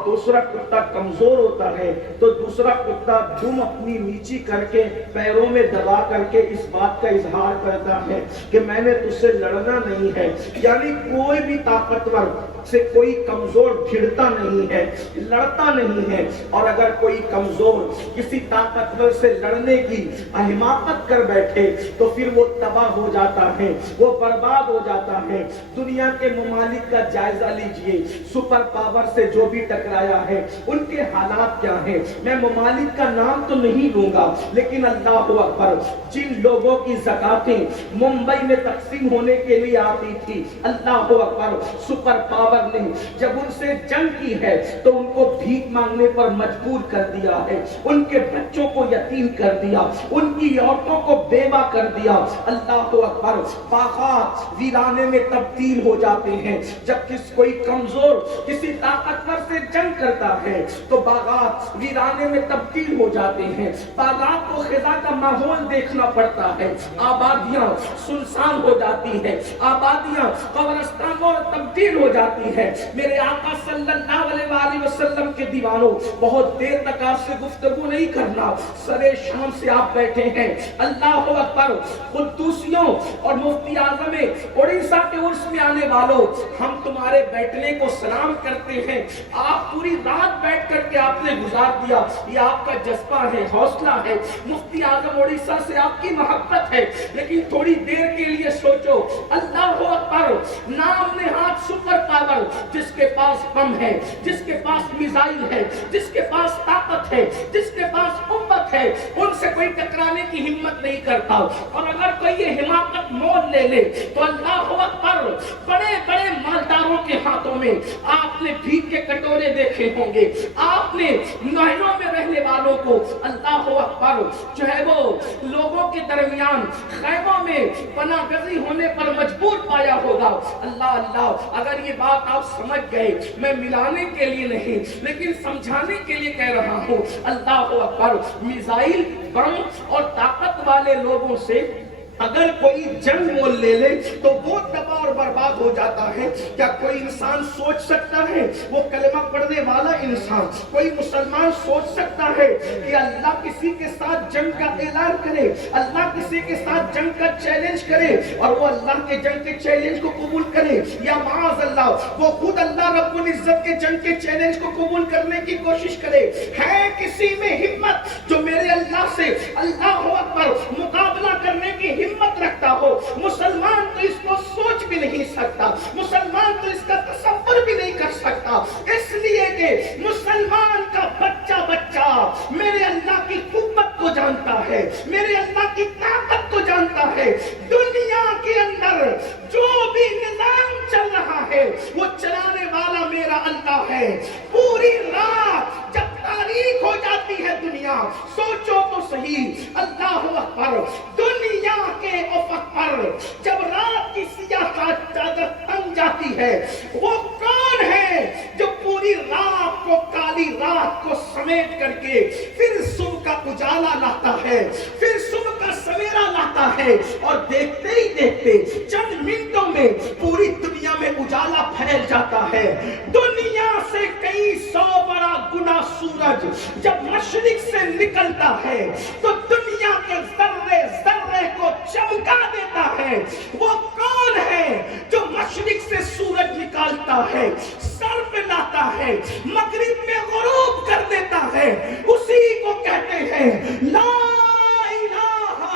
اور دوسرا کتا کمزور ہوتا ہے تو دوسرا کتا دم اپنی نیچی کر کے پیروں میں دبا کر کے اس بات کا اظہار کرتا ہے کہ میں نے تجھ سے لڑنا نہیں ہے. یعنی کوئی بھی طاقتور سے کوئی کمزور بھیڑتا نہیں ہے, لڑتا نہیں ہے. اور اگر کوئی کمزور کسی طاقتور سے لڑنے کی حماقت کر بیٹھے تو پھر وہ تباہ ہو جاتا ہے, وہ برباد ہو جاتا ہے. دنیا کے ممالک کا جائزہ لیجئے, سپر پاور سے جو بھی ٹکرایا ہے ان کے حالات کیا ہیں. میں ممالک کا نام تو نہیں لوں گا, لیکن اللہ اکبر, جن لوگوں کی زکاتیں ممبئی میں تقسیم ہونے کے لیے آتی تھی, اللہ اکبر, سپر پاور نے جب ان سے جنگ کی ہے تو ان کو بھیک مانگنے پر مجبور کر دیا ہے, ان کے بچوں کو یتیم کر دیا, ان کی عورتوں کو بیوہ کر دیا. اللہ اکبر, باغات ویرانے میں تبدیل ہو جاتے ہیں. جب کوئی کمزور کسی طاقتور سے جنگ کرتا ہے تو باغات ویرانے میں تبدیل ہو جاتے ہیں. باغات کو خزاں کا ماحول دیکھنا پڑتا ہے, آبادیاں سنسان ہو جاتی ہیں, آبادیاں قبرستانوں میں تبدیل ہو جاتی ہے. میرے آقا صلی اللہ علیہ وآلہ وسلم کے دیوانوں, بہت دیر تک آپ سے گفتگو نہیں کرنا, سرے شام سے آپ بیٹھے ہیں. اللہ اکبر, قدوسیوں اور مفتی اعظم اڑیسہ کے عرس میں آنے والوں, ہم تمہارے بیٹھنے کو سلام کرتے ہیں. آپ پوری رات بیٹھ کر کے آپ نے گزار دیا, یہ آپ کا جذبہ ہے, حوصلہ ہے. مفتی اعظم اڑیسہ سے آپ کی محبت ہے, لیکن تھوڑی دیر کے لیے سوچو. اللہ اکبر, نام نہاد سپر پاور, جس کے پاس بم ہے, جس کے پاس میزائل ہے, جس کے پاس طاقت ہے, جس کے پاس قوت ہے, ان سے کوئی ٹکرانے کی ہمت نہیں کرتا. اور اگر کوئی یہ حماقت مول لے لے تو اللہ اکبر, بڑے بڑے مالداروں کے ہاتھوں میں آپ نے بھیک کے کٹورے دیکھے ہوں گے, آپ نے نہروں میں رہنے والوں کو اللہ اکبر جو ہے وہ لوگوں کے درمیان خیموں میں پناہ گزی ہونے پر مجبور پایا ہوگا. اللہ اللہ, اگر یہ بات آپ سمجھ گئے, میں ملانے کے لیے نہیں لیکن سمجھانے کے لیے کہہ رہا ہوں. اللہ اکبر, میزائل, بم اور طاقت والے لوگوں سے اگر کوئی جنگ مول لے لے تو وہ تباہ اور برباد ہو جاتا ہے. کیا کوئی انسان سوچ سکتا ہے, وہ کلمہ پڑھنے والا انسان, کوئی مسلمان سوچ سکتا ہے کہ اللہ کسی کے ساتھ جنگ کا اعلان کرے, اللہ کسی کے ساتھ جنگ کا چیلنج کرے اور وہ اللہ کے جنگ کے چیلنج کو قبول کرے؟ یا معاذ اللہ, وہ خود اللہ رب العزت کے جنگ کے چیلنج کو قبول کرنے کی کوشش کرے؟ ہے کسی میں ہمت جو میرے اللہ سے اللہ اکبر مقابلہ کرنے کی ہمت رکھتا ہو؟ مسلمان تو اس کو سوچ بھی نہیں سکتا, مسلمان تو اس کا تصور بھی نہیں کر سکتا, اس لیے کہ مسلمان کا بچہ بچہ میرے اللہ کی قوت کو جانتا ہے, میرے اللہ کی طاقت کو جانتا ہے. دنیا کے اندر جو بھی نظام چل رہا ہے وہ چلانے والا میرا اللہ ہے. پوری رات جب تاریخ ہو جاتی ہے دنیا, سوچو تو صحیح, اللہ اکبر, دنیا کے افق پر جب رات کی سیاہ چادر تن جاتی ہے, وہ کون ہے جو پوری رات کو, کالی رات کو سمیٹ کر کے پھر صبح کا اجالا لاتا ہے, پھر صبح کا سویرا لاتا ہے, اور دیکھتے ہی دیکھتے چند منٹوں میں پوری دنیا میں اجالا پھیل جاتا ہے. دنیا سے کئی سو بڑا گنا سورج جب مشرق سے نکلتا ہے تو دنیا کے ذرے ذرے کو چمکا دیتا ہے. وہ کون ہے جو مشرق سے سورج نکالتا ہے, سر پہ لاتا ہے, مغرب میں غروب کر دیتا ہے؟ اسی کو کہتے ہیں لا الہ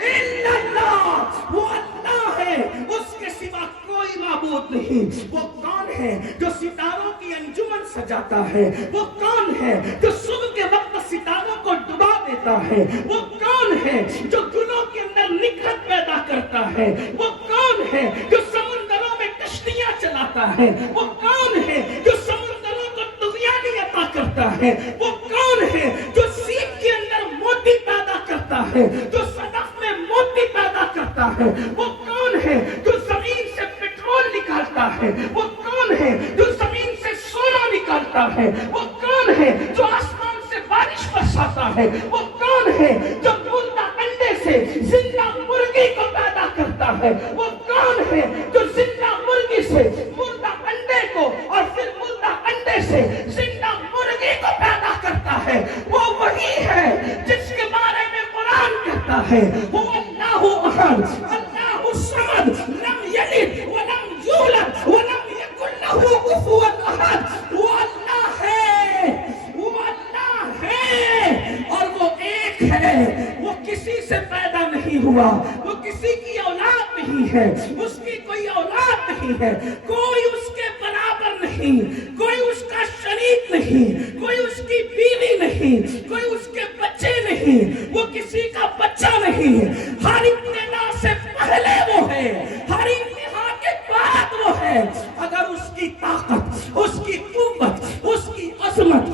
الا اللہ. وہ اللہ ہے, اس کے سوا کوئی معبود نہیں. وہ کون ہے جو ستاروں کی انجمن سجاتا ہے؟ وہ کون ہے جو صبح کے وقت ستاروں کو ڈبا دیتا ہے؟ وہ کون ہے جو گلوں کے اندر نکھت پیدا کرتا ہے؟ وہ کون ہے جو سمندروں میں کشتیاں چلاتا ہے؟ وہ کون ہے جو سمندروں کو طغیانی عطا کرتا ہے؟ وہ کون ہے جو سیپ کے اندر موتی پیدا کرتا ہے, جو صدف میں موتی پیدا کرتا ہے؟ وہ کون ہے جو زمین سے پیٹرول نکالتا ہے؟ وہ کون ہے جو زمین سے سونا نکالتا ہے؟ وہ کون ہے جو آسمان سے بارش برساتا ہے؟ وہ کون ہے جو مردہ انڈے سے زندہ مرغی کو پیدا کرتا ہے؟ وہ کون ہے جو زندہ مرغی سے مردہ انڈے کو اور پھر مردہ انڈے سے زندہ ہے وہ وہی ہے جس کے بارے میں قرآن کہتا ہے وہ اللہ احد اللہ الصمد لم یلد ولم یولد ولم یکن لہ کفوا احد. وہ اللہ ہے، وہ اللہ ہے اور وہ ایک ہے. وہ کسی سے پیدا نہیں ہوا، وہ کسی کی اولاد نہیں ہے، اس کی کوئی اولاد نہیں ہے، کوئی اس کے برابر نہیں، کوئی اس کا شریک نہیں، کوئی اس کی بیوی نہیں، کوئی اس کے بچے نہیں، وہ کسی کا بچہ نہیں. ہر ابتدا سے پہلے وہ ہے، ہر انتہا کے بعد وہ ہے. اگر اس کی طاقت، اس کی قوت، اس کی عظمت،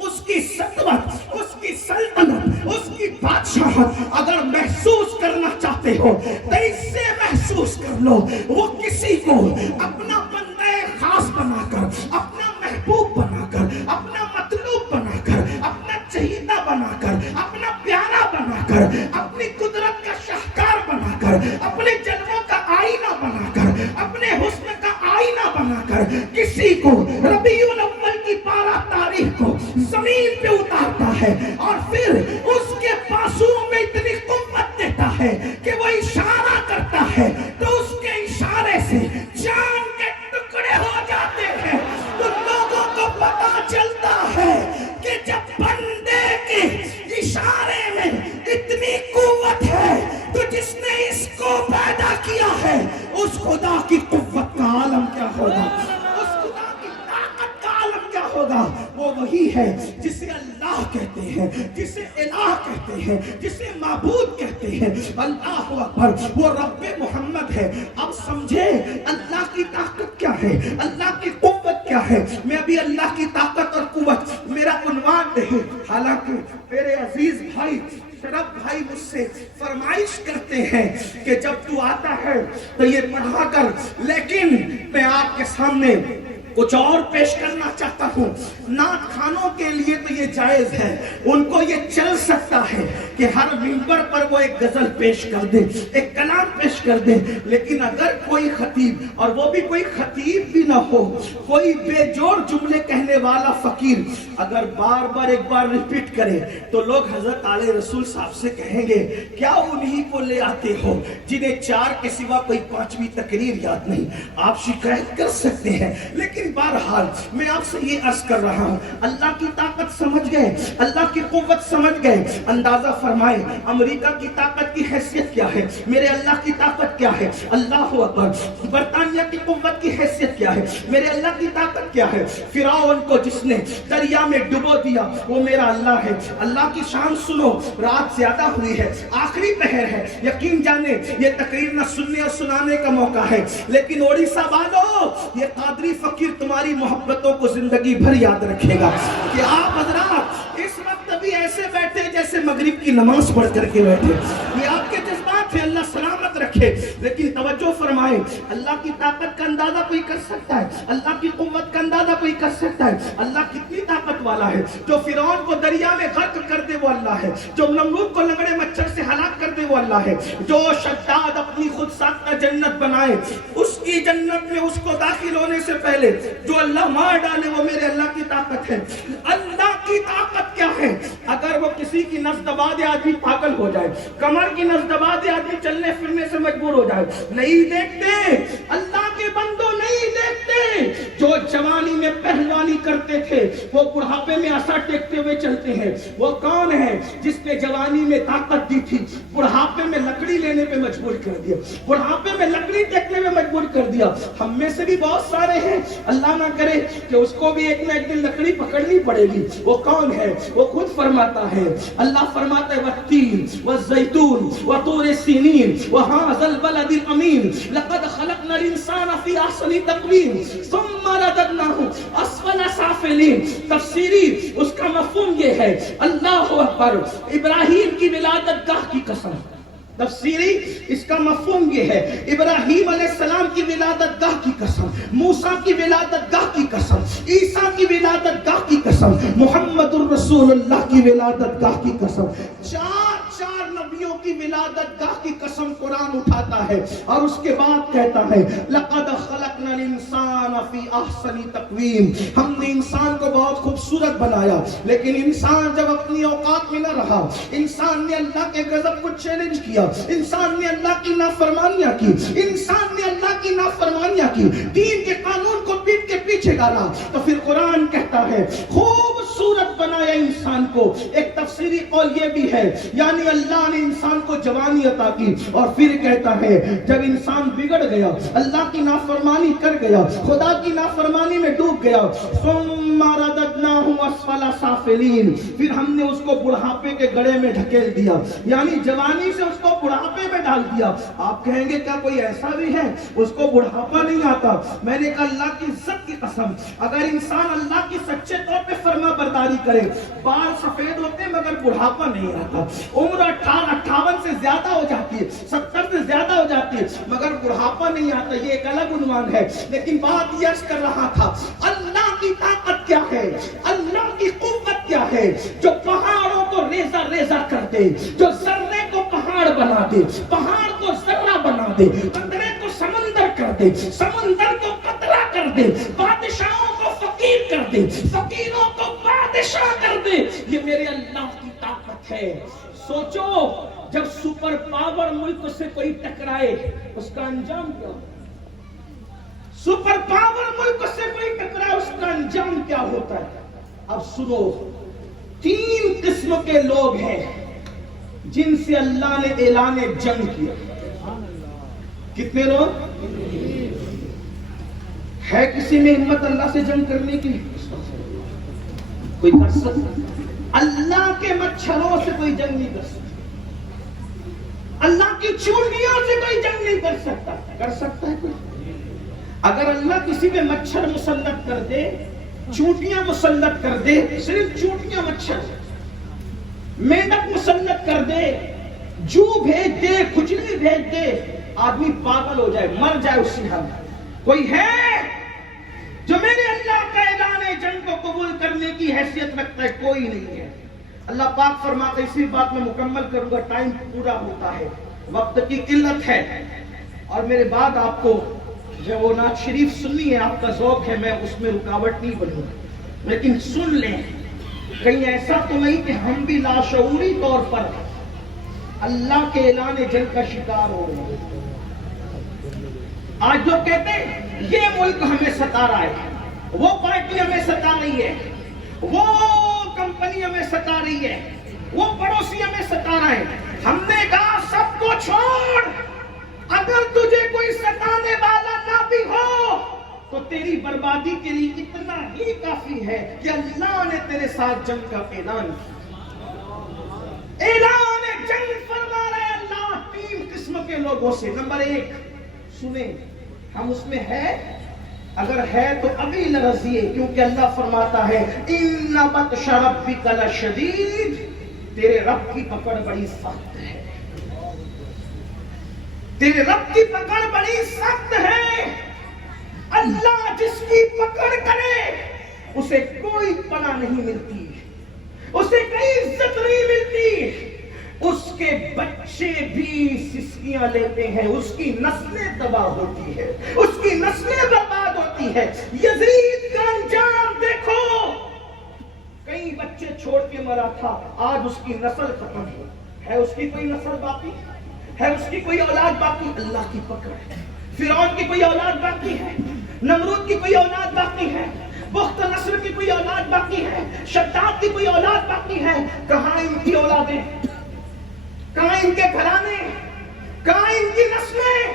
اس کی سطوت، اس کی سلطنت، اس کی بادشاہت اگر محسوس کرنا چاہتے ہو تو اس سے محسوس کر لو. وہ کسی کو اپنا بندہ خاص بنا کر، اپنا محبوب بنا کر، اپنا مطلوب بنا کر، اپنا چہیتا بنا کر، اپنا پیارا بنا کر، اپنی قدرت کا شاہکار بنا کر، اپنے جلووں کا آئینہ بنا کر، اپنے حسن کا آئینہ بنا کر کسی کو ربیع الاول کی 12 تاریخ کو زمین پہ اتارتا ہے اور پھر اس کے بازوؤں میں اتنی قوت دیتا ہے کہ وہ اشارہ کرتا ہے تو اس کے اشارے سے جان کے ٹکڑے ہو جاتے ہیں. تو لوگوں کو پتا چلتا ہے کہ جب بندے کے اشارے میں اتنی قوت ہے تو جس نے اس کو پیدا کیا ہے اس خدا کی قوت کا عالم کیا ہوگا، اس خدا کی طاقت کا عالم کیا ہوگا. وہ وہی ہے جسے اللہ کہتے ہیں، جسے الہ کہتے ہیں، جسے معبود کہتے ہیں. اللہ اکبر، وہ رب محمد ہے. اب سمجھے اللہ کی طاقت کیا ہے، اللہ کی قوت کیا ہے. میں ابھی اللہ کی طاقت اور قوت میرا عنوان نہیں، حالانکہ میرے عزیز بھائی شرف بھائی مجھ سے فرمائش کرتے ہیں کہ جب تو آتا ہے تو یہ پڑھا کر، لیکن میں آپ کے سامنے کچھ اور پیش کرنا چاہتا ہوں. نعت خانوں کے لیے تو یہ جائز ہے، ان کو یہ چل سکتا ہے کہ ہر منبر پر وہ ایک غزل پیش کر دے، ایک کلام پیش کر دے. لیکن اگر کوئی خطیب، اور وہ بھی کوئی خطیب بھی نہ ہو، کوئی بے جوڑ جملے کہنے والا فقیر اگر بار بار ایک بار ریپیٹ کرے تو لوگ حضرت آل رسول صاحب سے کہیں گے کیا انہی کو لے آتے ہو جنہیں 4 کے سوا کوئی 5ویں تقریر یاد نہیں. آپ شکایت کر سکتے ہیں، لیکن بہرحال میں آپ سے یہ عرض کر رہا ہوں، اللہ کی طاقت سمجھ گئے، اللہ کی قوت سمجھ گئے. اندازہ فرمائیں امریکہ کی طاقت کی حیثیت کیا ہے، میرے اللہ کی طاقت کیا ہے. اللہ اکبر. برطانیہ کی قوت کی حیثیت کیا ہے، میرے اللہ کی طاقت کیا ہے. فرعون کو جس نے دریا میں ڈبو دیا وہ میرا اللہ ہے. اللہ کی شان سنو. رات زیادہ ہوئی ہے، آخری پہر ہے، یقین جانے یہ تقریر نہ سننے اور سنانے کا موقع ہے، لیکن اوڑیسہ والو یہ قادری فقیر تمہاری محبتوں کو زندگی بھر یاد رکھے گا کہ آپ حضرات اس وقت ابھی ایسے بیٹھے جیسے مغرب کی نماز پڑھ کر کے بیٹھے. یہ آپ کے جذبات ہیں، اللہ سلامت رکھے. لیکن توجہ فرمائیں، اللہ کی طاقت کا اندازہ کوئی کر سکتا ہے، اللہ کی قوت کا اندازہ کوئی کر سکتا ہے. اللہ کتنی طاقت والا ہے. جو فرعون کو دریا میں غرق کر دے وہ اللہ ہے، جو نمرود کو لنگڑے مچھر سے ہلاک کر دے وہ اللہ ہے، جو شداد اپنی خود ساختہ جنت بنائے اس کی جنت میں اس کو داخل ہونے سے پہلے جو اللہ مار ڈالے وہ میرے اللہ کی طاقت ہے. اللہ کی طاقت کیا ہے؟ اگر وہ کسی کی نس دبا دے آدمی پاگل ہو جائے، کمر کی نس دبا دے آدمی چلنے پھرنے سے مجبور ہو جائے. نہیں دیکھتے اللہ کے بندوں، نہیں دیکھتے. جو جوانی میں پہلوانی کرتے تھے وہ بڑھاپے میں عصا ٹیکتے ہوئے چلتے ہیں. وہ کون ہے جس نے جوانی میں طاقت دی تھی، بڑھاپے میں لکڑی لینے پہ مجبور کر دیا، بڑھاپے میں لکڑی ٹیکنے میں مجبور کر دیا. ہم میں سے بھی بہت سارے ہیں، اللہ نہ کرے کہ اس کو بھی ایک نہ ایک دن لکڑی پکڑنی پڑے گی. وہ کون ہے؟ وہ خود فرماتا ہے، اللہ فرماتا ہے والتین والزیتون وطور سینین وہذا البلد الامین لقد خلقنا الانسان فی احسن تقویم ثم رددناہ اسفل سافلین. تفسیری اس کا مفہوم یہ ہے، اللہ اکبر، ابراہیم کی ولادت گاہ کی قسم. تفسیری اس کا مفہوم یہ ہے، ابراہیم علیہ السلام کی ولادت گاہ کی قسم، موسیٰ کی ولادت گاہ کی قسم، عیسیٰ کی ولادت گاہ کی قسم، محمد الرسول اللہ کی ولادت گاہ کی قسم. چار نبیوں کی ولادت گاہ کی قسم قرآن قرآن اٹھاتا ہے اور اس کے بعد کہتا ہے لقد خلقنا الانسان فی احسن تقویم، ہم نے انسان کو بہت خوبصورت بنایا، لیکن انسان جب اپنی اوقات میں نہ رہا، انسان نے اللہ کے غضب کو چیلنج کیا، انسان نے اللہ کی نافرمانیاں کی، انسان نے اللہ کی نافرمانیاں کی، دین کے قانون کو پیٹ کے پیچھے ڈالا، تو پھر قرآن کہتا ہے خوبصورت بنایا انسان کو۔ ایک تفسیری قول یہ بھی ہے، یعنی اللہ نے انسان کو جوانی عطا کی، اور پھر کہتا ہے جب انسان بگڑ گیا، اللہ کی نافرمانی کر گیا، خدا کی نافرمانی میں ڈوب گیا، ثم رددناہ اسفل سافلین، پھر ہم نے اس کو بڑھاپے کے گڑھے میں ڈھکیل دیا، یعنی جوانی سے اس کو بڑھاپے میں ڈال دیا۔ آپ کہیں گے کیا کوئی ایسا بھی ہے اس کو بڑھاپا نہیں آتا؟ میں نے کہا اللہ کی عزت کی قسم، اگر انسان اللہ کی سچے طور پہ فرما برداری کرے، بال سفید ہوتے مگر بڑھاپا نہیں آتا، عمر 58 سے زیادہ ہو جاتی ہے، 70 سے زیادہ ہو جاتی ہے، مگر بڑھاپا نہیں آتا، یہ ایک الگ عنوان ہے۔ لیکن بات یہ عرض کر رہا تھا، اللہ کی طاقت کیا ہے، اللہ کی قوت کیا ہے، جو پہاڑوں کو ریزہ ریزہ کر دے، جو ذرے کو پہاڑ بنا دے، پہاڑ کو ذرہ بنا دے، قطرے کو سمندر کر دے، سمندر کو قطرہ کر دے، بادشاہوں کو فقیر کر دے، فقیروں کو بادشاہ کر دے، یہ میرے اللہ کی طاقت ہے۔ سوچو جب سپر پاور ملک سے کوئی ٹکرائے اس کا انجام کیا ہوتا ہے؟ سپر پاور ملک سے کوئی ٹکرائے اس کا انجام کیا ہوتا ہے؟ اب سنو، 3 قسم کے لوگ ہیں جن سے اللہ نے اعلان جنگ کیا۔ کتنے لوگ ہے؟ کسی میں ہمت اللہ سے جنگ کرنے کی؟ کوئی کر سکتا؟ اللہ کے مچھروں سے کوئی جنگ نہیں کر سکتا، اللہ کی چونٹیوں سے کوئی جنگ نہیں کر سکتا۔ کر سکتا ہے کوئی؟ اگر اللہ کسی میں مچھر مسلط کر دے، چونٹیاں مسلط کر دے، صرف چونٹیاں مچھر، مینڈک مسلط کر دے، جو بھیج دے، کھجلی بھیج دے، آدمی پاگل ہو جائے، مر جائے اسی حال میں، کوئی ہے جو میرے اللہ کا اعلان جنگ کو قبول کرنے کی حیثیت رکھتا ہے؟ کوئی نہیں ہے۔ اللہ پاک فرماتے، اسی بات میں مکمل کروں گا، ٹائم پورا ہوتا ہے، وقت کی قلت ہے، اور میرے بعد آپ کو جو وہ نعت شریف سننی ہے، آپ کا ذوق ہے، میں اس میں رکاوٹ نہیں بنوں، لیکن سن لیں، کہیں ایسا تو نہیں کہ ہم بھی لاشعوری طور پر اللہ کے اعلان جنگ کا شکار ہو رہے ہیں۔ آج لوگ کہتے ہیں یہ ملک ہمیں ستا رہا ہے، وہ پارٹی ہمیں ستا رہی ہے، وہ کمپنی ہمیں ستا رہی ہے، وہ پڑوسی ہمیں ستا رہا ہے۔ ہم نے کہا سب کو چھوڑ، اگر تجھے کوئی ستانے والا نہ بھی ہو تو تیری بربادی کے لیے اتنا ہی کافی ہے کہ اللہ نے تیرے ساتھ جنگ کا اعلان کیا۔ اعلان جنگ فرما رہے اللہ 3 قسم کے لوگوں سے۔ نمبر 1 سنیں، ہم اس میں ہے؟ اگر ہے تو ابھی لرزیے، کیونکہ اللہ فرماتا ہے ان بطش ربک لشدید، تیرے رب کی پکڑ بڑی سخت ہے، تیرے رب کی پکڑ بڑی سخت ہے۔ اللہ جس کی پکڑ کرے اسے کوئی پناہ نہیں ملتی، اسے کوئی عزت نہیں ملتی، اس کے بچے بھی سسکیاں لیتے ہیں، اس کی نسلیں تباہ ہوتی ہے، اس کی نسلیں برباد ہوتی ہے۔ یزید کا انجام دیکھو، کئی بچے چھوڑ کے مرا تھا، آج اس کی نسل ختم ہے اس کی کوئی نسل باقی ہے؟ اس کی کوئی اولاد باقی؟ اللہ کی پکڑ ہے۔ فرعون کی کوئی اولاد باقی ہے؟ نمرود کی کوئی اولاد باقی ہے؟ بخت نصر کی کوئی اولاد باقی ہے؟ شداد کی کوئی اولاد باقی ہے؟ کہاں ان کی اولادیں؟ کہاں ان کے گھرانے؟ کہاں ان کی نسلیں؟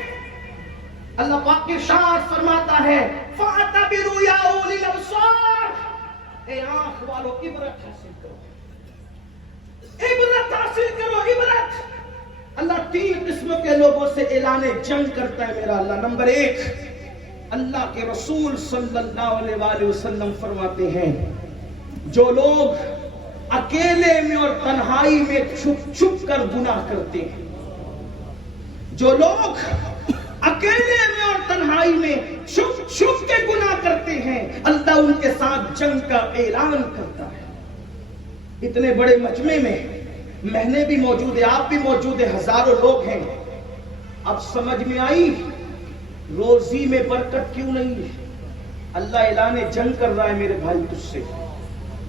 اللہ پاک ارشاد فرماتا ہے فَاعْتَبِرُوا يَا أُولِي الْأَبْصَارِ، اے آنکھ والو عبرت حاصل کرو، عبرت حاصل کرو، عبرت۔ اللہ 3 قسم کے لوگوں سے اعلان جنگ کرتا ہے میرا اللہ۔ نمبر 1، اللہ کے رسول صلی اللہ علیہ وآلہ وسلم فرماتے ہیں جو لوگ اکیلے میں اور تنہائی میں چھپ چھپ کر گناہ کرتے ہیں، جو لوگ اکیلے میں اور تنہائی میں چھپ چھپ کے گناہ کرتے ہیں، اللہ ان کے ساتھ جنگ کا اعلان کرتا ہے۔ اتنے بڑے مجمع میں میں بھی موجود ہے، آپ بھی موجود ہیں، ہزاروں لوگ ہیں، اب سمجھ میں آئی روزی میں برکت کیوں نہیں ہے؟ اللہ اعلان جنگ کر رہا ہے میرے بھائی تجھ سے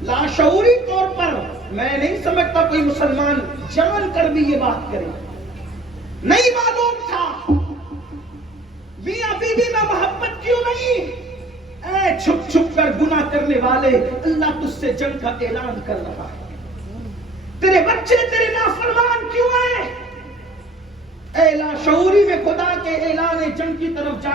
لاشعوری طور پر. میں نہیں سمجھتا کوئی مسلمان جان کر بھی یہ بات کرے. نہیں معلوم تھا میاں بیوی میں محبت کیوں نہیں؟ اے چھپ چھپ کر گناہ کرنے والے، اللہ تجھ سے جنگ کا اعلان کر رہا ہے. تیرے بچے تیرے نافرمان کیوں ہیں؟ اے لاشعوری میں خدا کے اعلان جنگ کی طرف جا